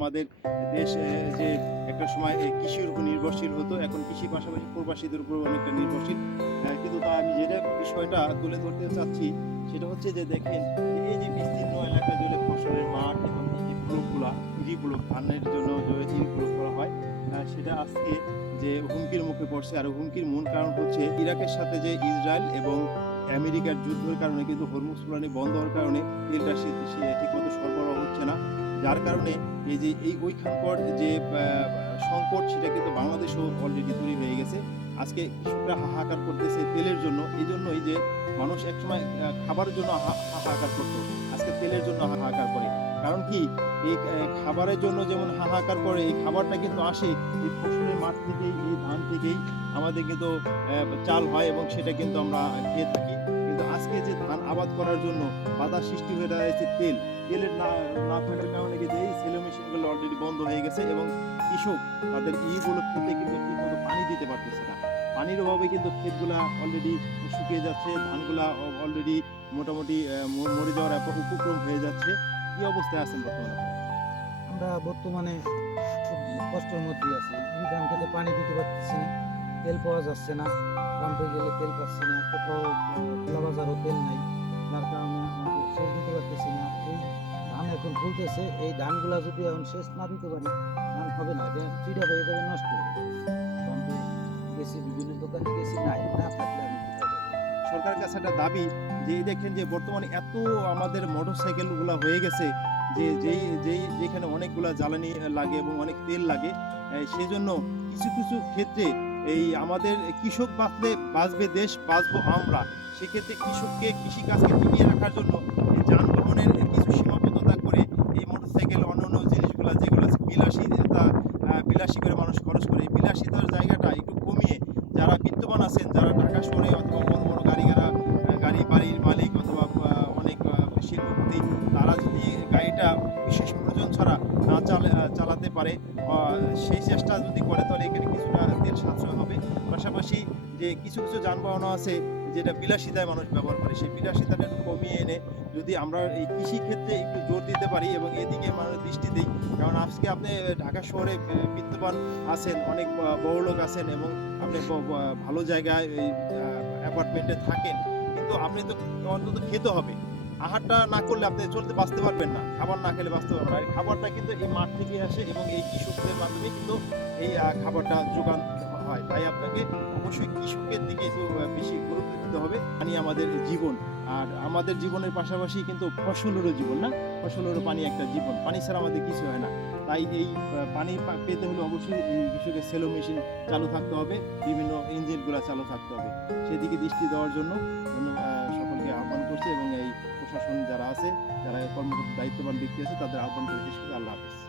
আমাদের দেশ যে একটা সময় কৃষির উপর নির্ভরশীল হতো, এখন কৃষির পাশাপাশি প্রবাসীদের উপর অনেকটা নির্ভরশীল। কিন্তু তা আমি যেটা বিষয়টা তুলে ধরতে চাচ্ছি সেটা হচ্ছে যে দেখেন এই যে বিস্তীর্ণ এলাকা জুড়ে ফসলের মাঠ এবং এই যে ব্লকগুলা ব্লক ধানের জন্য যে ব্লক করা হয়, সেটা আজকে যে হুমকির মুখে পড়ছে। আর হুমকির মূল কারণ হচ্ছে ইরাকের সাথে যে ইসরায়েল এবং আমেরিকার যুদ্ধের কারণে কিন্তু হরমুজ শুনানি বন্ধ হওয়ার কারণে তেলটা সে ঠিকমতো সরবরাহ হচ্ছে না, যার কারণে এই যে ওইখানকার যে সংকট সেটা কিন্তু বাংলাদেশেও অলরেডি তৈরি হয়ে গেছে। আজকে কৃষকরা হাহাকার করতেছে তেলের জন্য, এই জন্যই যে মানুষ একসময় খাবারের জন্য হাহাকার করতো, আজকে তেলের জন্য হাহাকার করে। কারণ কি, এই খাবারের জন্য যেমন হাহাকার করে, এই খাবারটা কিন্তু আসে এই ফসলের মাঠ থেকেই, এই ধান থেকেই আমাদের কিন্তু চাল হয় এবং সেটা কিন্তু আমরা খেয়ে থাকি। কিন্তু আজকে যে ধান আবাদ করার জন্য বাধা সৃষ্টি হয়ে দাঁড়িয়েছে তেলের না থাকার কারণে কিন্তু এই সেলো মেশিনগুলো অলরেডি বন্ধ হয়ে গেছে এবং কৃষক তাদের ইগুলো খেতে কিন্তু ঠিকমতো পানি দিতে পারতেছে না। পানির অভাবে কিন্তু ক্ষেতগুলা অলরেডি শুকিয়ে যাচ্ছে, ধানগুলা অলরেডি মোটামুটি মরে যাওয়ার উপক্রম হয়ে যাচ্ছে। কি অবস্থায় আছেন বর্তমানে? আমরা বর্তমানে খুব কষ্টের মধ্যেই আছি। এই ধান খেতে পানি দিতে পারতেছি না, তেল পাওয়া যাচ্ছে না, পাম্পে গেলে তেল পাচ্ছি না, কোথাও খোলা বাজারও তেল নাই, যার কারণে আমাদের সেচ দিতে পারতেছি না। এই ধান এখন ফুলতেছে, এই ধানগুলা যদি এখন সেচ না দিতে পারি ধান হবে না, এটা চিড়া হয়ে যাবে, নষ্ট হয়ে যাবে। পাম্পে গেছি, বিভিন্ন দোকানে গেছি, নাই, না থাকলে আমি কোথায় যাবো? সরকারের কাছে একটা দাবি যে এই দেখেন যে বর্তমানে এত আমাদের মোটরসাইকেল গুলা হয়ে গেছে যে যেখানে অনেকগুলা জ্বালানি লাগে এবং অনেক তেল লাগে, সেই জন্য কিছু কিছু ক্ষেত্রে এই আমাদের কৃষক বাঁচবে দেশ, বাঁচবো আমরা। সেক্ষেত্রে কৃষিকাজকে টিকিয়ে রাখার জন্য এই যানবাহনের কিছু সীমাবদ্ধতা করে এই মোটরসাইকেল অন্যান্য জিনিসগুলা যেগুলো আছে বিলাসী করে মানুষ খরচ করে, এই বিলাসিতার জায়গাটা একটু কমিয়ে যারা বিত্তবান আছেন, যারা ঢাকা শহরে অথবা বড় বড় গাড়ি বাড়ির মালিক অথবা অনেক শিল্পপতি, তারা যদি গাড়িটা বিশেষ প্রয়োজন ছাড়া না চালাতে পারে, সেই চেষ্টা যদি করে, তাহলে এখানে কিছুটা তেল সাশ্রয় হবে। পাশাপাশি যে কিছু কিছু যানবাহন আছে যেটা বিলাসিতায় মানুষ ব্যবহার করে, সেই বিলাসিতাটা একটু কমিয়ে এনে যদি আমরা এই কৃষি ক্ষেত্রে একটু জোর দিতে পারি এবং এদিকে মানুষ দৃষ্টি দিই। কারণ আজকে আপনি ঢাকা শহরে বিত্তবান আছেন, অনেক বড়লোক আছেন এবং আপনি ভালো জায়গায় এই অ্যাপার্টমেন্টে থাকেন, কিন্তু আপনি তো অন্তত খেতে হবে। আহারটা না করলে আপনি বাঁচতে পারবেন না, খাবার না খেলে বাঁচতে পারবেন না। আর খাবারটা কিন্তু এই মাঠ থেকে আসে এবং এই কৃষকদের মাধ্যমে কিন্তু এই খাবারটা যোগান হয়। তাই আপনাকে অবশ্যই কৃষকের দিকে একটু বেশি গুরুত্ব দিতে হবে। পানি আমাদের জীবন, আর আমাদের জীবনের পাশাপাশি কিন্তু ফসলেরও জীবন, না? ফসলেরও পানি একটা জীবন, পানি ছাড়া আমাদের কিছু হয় না। তাই এই পানি পেতে হলে অবশ্যই এই কৃষকের সেলো মেশিন চালু থাকতে হবে, বিভিন্ন ইঞ্জিনগুলো চালু থাকতে হবে। সেদিকে দৃষ্টি দেওয়ার জন্য সকলকে আহ্বান করছে এবং এই প্রশাসন যারা আছে, যারা কর্মকর্তা দায়িত্ববান ব্যক্তি আছে, তাদের আহ্বান করে শেষ করছে। আল্লাহ হাফেজ।